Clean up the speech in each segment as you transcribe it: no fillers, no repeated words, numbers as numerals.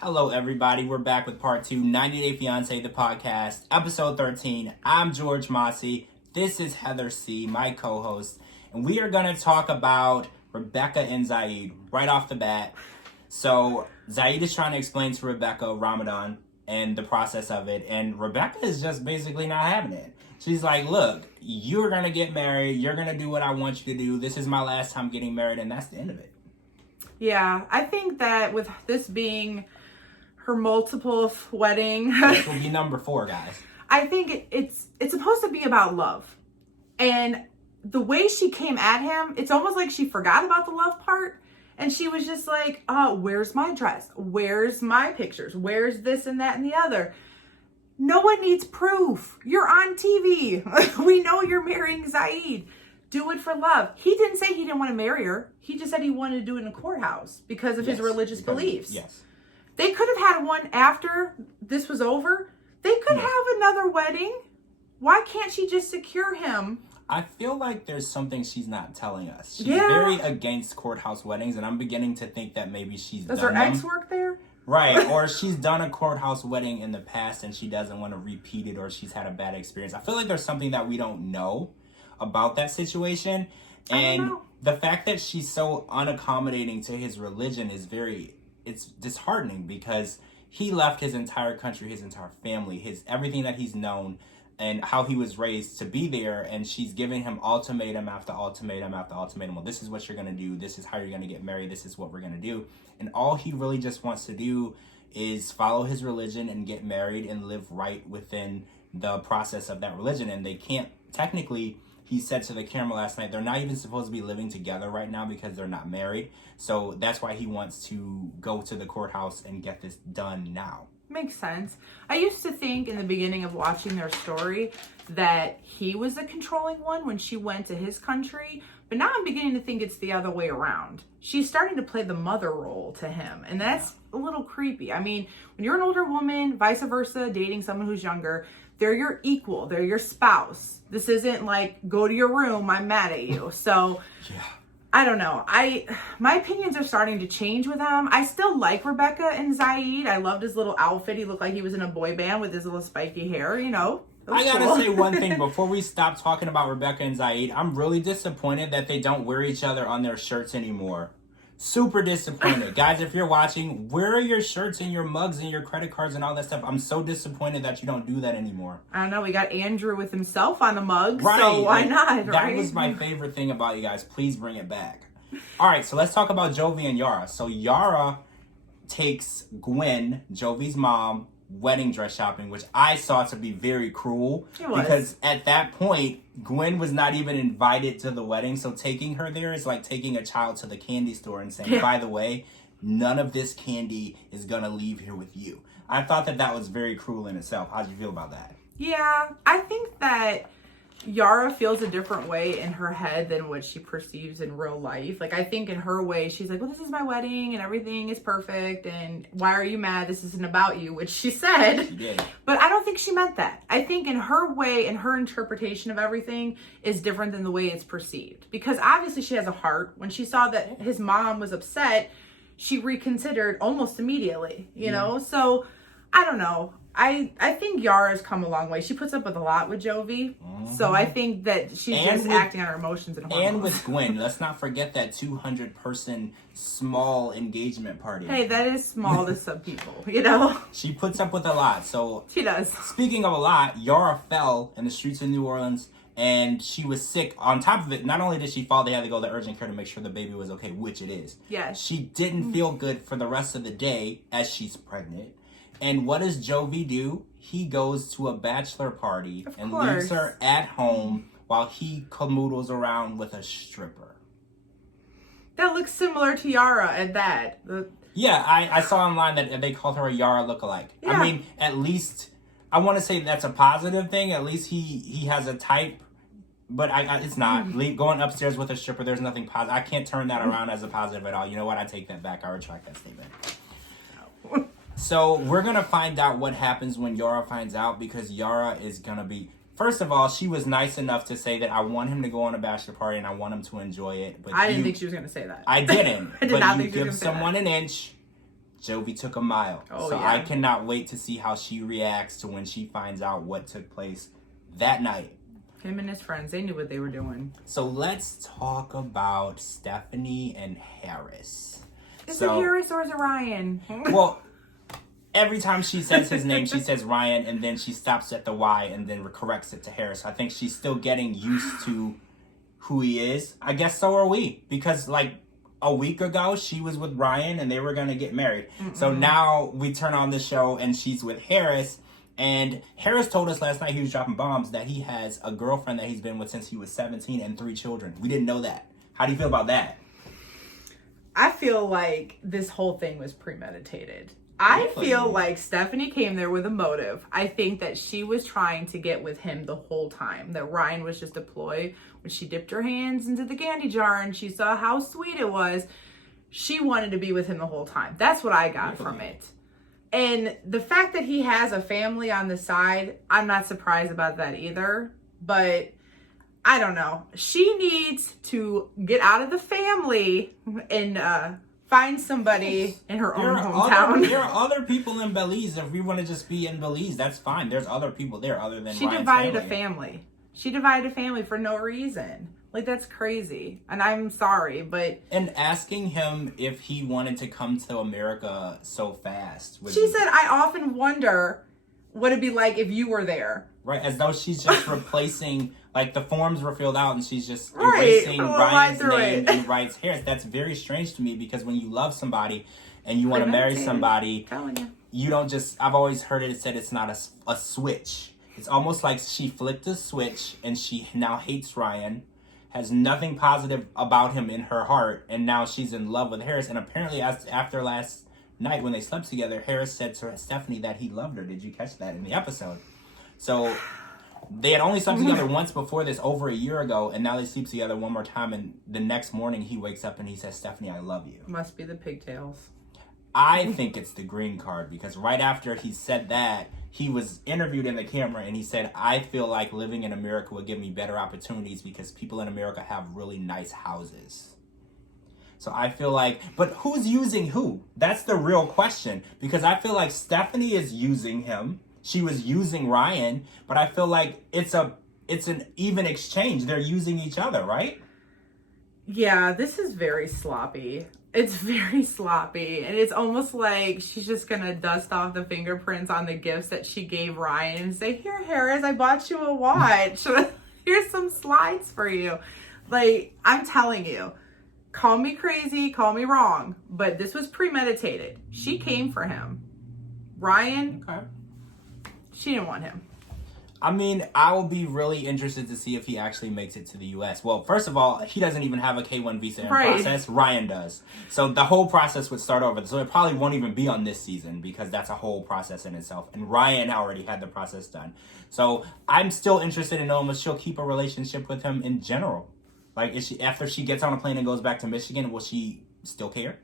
Hello, everybody. We're back with part 2, 90 Day Fiancé, the podcast, episode 13. I'm George Mossey. This is Heather C, my co-host. And we are going to talk about Rebecca and Zaid right off the bat. So, Zaid is trying to explain to Rebecca Ramadan and the process of it. And Rebecca is just basically not having it. She's like, look, you're going to get married. You're going to do what I want you to do. This is my last time getting married. And that's the end of it. Yeah, I think that with this being her multiple wedding, this will be number 4, guys. I think it's supposed to be about love. And the way she came at him, it's almost like she forgot about the love part. And she was just like, where's my dress? Where's my pictures? Where's this and that and the other? No one needs proof. You're on TV. We know you're marrying Zaid. Do it for love. He didn't say he didn't want to marry her. He just said he wanted to do it in a courthouse because of his religious beliefs. Yes. They could have had one after this was over. They could have another wedding. Why can't she just secure him? I feel like there's something she's not telling us. She's very against courthouse weddings, and I'm beginning to think that maybe she's Does done her them. ex work there? Right, or she's done a courthouse wedding in the past and she doesn't want to repeat it, or she's had a bad experience. I feel like there's something that we don't know about that situation. And the fact that she's so unaccommodating to his religion is it's disheartening, because he left his entire country, his entire family, everything that he's known and how he was raised to be there, and she's giving him ultimatum after ultimatum after ultimatum. Well, this is what you're going to do. This is how you're going to get married. This is what we're going to do. And all he really just wants to do is follow his religion and get married and live right within the process of that religion. And they can't, technically, he said to the camera last night, they're not even supposed to be living together right now because they're not married. So that's why he wants to go to the courthouse and get this done now. Makes sense. I used to think in the beginning of watching their story that he was the controlling one when she went to his country. But now I'm beginning to think it's the other way around. She's starting to play the mother role to him. And that's a little creepy. I mean, when you're an older woman, vice versa, dating someone who's younger, they're your equal. They're your spouse. This isn't like, go to your room, I'm mad at you. So, I don't know. My opinions are starting to change with him. I still like Rebecca and Zaid. I loved his little outfit. He looked like he was in a boy band with his little spiky hair, you know. I gotta say one thing before we stop talking about Rebecca and Zaid. I'm really disappointed that they don't wear each other on their shirts anymore. Super disappointed. Guys, if you're watching, where are your shirts and your mugs and your credit cards and all that stuff? I'm so disappointed that you don't do that anymore. I don't know. We got Andrew with himself on the mug, right. So why not? That was my favorite thing about you guys. Please bring it back. All right, so let's talk about Jovi and Yara. So Yara takes Gwen, Jovi's mom, wedding dress shopping, which I saw to be very cruel. It was. Because at that point, Gwen was not even invited to the wedding. So taking her there is like taking a child to the candy store and saying, by the way, none of this candy is going to leave here with you. I thought that was very cruel in itself. How did you feel about that? Yeah, I think that Yara feels a different way in her head than what she perceives in real life. Like, I think in her way, she's like, well, this is my wedding and everything is perfect. And why are you mad? This isn't about you, which she said. She did. But I don't think she meant that. I think in her way and her interpretation of everything is different than the way it's perceived. Because obviously she has a heart. When she saw that his mom was upset, she reconsidered almost immediately, you know? So, I don't know. I think Yara's come a long way. She puts up with a lot with Jovi. So I think that she's just acting on her emotions and hormones. And with Gwen, let's not forget that 200-person small engagement party. Hey, that is small to some people, you know? She puts up with a lot. So she does. Speaking of a lot, Yara fell in the streets of New Orleans and she was sick. On top of it, not only did she fall, they had to go to urgent care to make sure the baby was okay, which it is. Yes. She didn't feel good for the rest of the day as she's pregnant. And what does Jovi do? He goes to a bachelor party and leaves her at home while he camoodles around with a stripper. That looks similar to Yara at that. Yeah, I saw online that they called her a Yara lookalike. Yeah. I mean, at least, I want to say that's a positive thing. At least he has a type, but it's not. Going upstairs with a stripper, there's nothing positive. I can't turn that around as a positive at all. You know what? I take that back. I retract that statement. So we're going to find out what happens when Yara finds out, because Yara is going to be... First of all, she was nice enough to say that I want him to go on a bachelor party and I want him to enjoy it. But I didn't think she was going to say that. I didn't. I did not think she was going to say that. Give someone an inch, Jovi took a mile. Oh, so yeah. I cannot wait to see how she reacts to when she finds out what took place that night. Him and his friends, they knew what they were doing. So let's talk about Stephanie and Harris. Is it Harris or is it Ryan? Well, every time she says his name, she says Ryan, and then she stops at the Y and then corrects it to Harris. I think she's still getting used to who he is. I guess so are we. Because, like, a week ago, she was with Ryan and they were going to get married. So now we turn on the show and she's with Harris. And Harris told us last night, he was dropping bombs, that he has a girlfriend that he's been with since he was 17 and 3 children. We didn't know that. How do you feel about that? I feel like this whole thing was premeditated. I feel like Stephanie came there with a motive. I think that she was trying to get with him the whole time. That Ryan was just a ploy. When she dipped her hands into the candy jar and she saw how sweet it was, she wanted to be with him the whole time. That's what I got from it. And the fact that he has a family on the side, I'm not surprised about that either. But I don't know. She needs to get out of the family and find somebody in her own hometown. There are other people in Belize. If we want to just be in Belize, that's fine. There's other people there other than She Ryan's divided family. a family. She divided a family for no reason. Like, that's crazy. And I'm sorry, but... And asking him if he wanted to come to America so fast. She said, I often wonder what it'd be like if you were there. Right, as though she's just replacing... Like, the forms were filled out and she's just erasing Ryan's name and writes Harris. That's very strange to me because when you love somebody and you want to marry somebody, you don't just... I've always heard it said it's not a switch. It's almost like she flipped a switch and she now hates Ryan, has nothing positive about him in her heart, and now she's in love with Harris. And apparently after last night when they slept together, Harris said to Stephanie that he loved her. Did you catch that in the episode? So they had only slept together once before this, over a year ago, and now they sleep together one more time, and the next morning he wakes up and he says, Stephanie, I love you. Must be the pigtails. I think it's the green card, because right after he said that, he was interviewed in the camera and he said, I feel like living in America would give me better opportunities because people in America have really nice houses. So I feel like, but who's using who? That's the real question, because I feel like Stephanie is using him. She was using Ryan, but I feel like it's an even exchange. They're using each other, right? Yeah, this is very sloppy. It's very sloppy. And it's almost like she's just going to dust off the fingerprints on the gifts that she gave Ryan and say, here, Harris, I bought you a watch. Here's some slides for you. Like, I'm telling you, call me crazy, call me wrong, but this was premeditated. She came for him. Ryan, she didn't want him. I mean, I will be really interested to see if he actually makes it to the U.S. Well, first of all, he doesn't even have a K-1 visa in process. Ryan does. So the whole process would start over. So it probably won't even be on this season because that's a whole process in itself. And Ryan already had the process done. So I'm still interested in knowing if she'll keep a relationship with him in general. Like, is she, after she gets on a plane and goes back to Michigan, will she still care?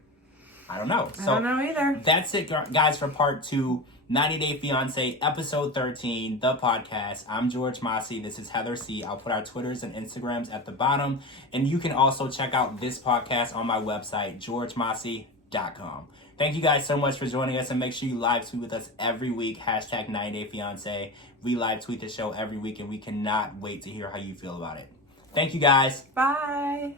I don't know. I don't know either. That's it, guys, for part 2. 90 Day Fiancé, episode 13, the podcast. I'm George Mossey. This is Heather C. I'll put our Twitters and Instagrams at the bottom. And you can also check out this podcast on my website, georgemossey.com. Thank you guys so much for joining us, and make sure you live tweet with us every week. Hashtag 90 Day Fiancé. We live tweet the show every week, and we cannot wait to hear how you feel about it. Thank you guys. Bye.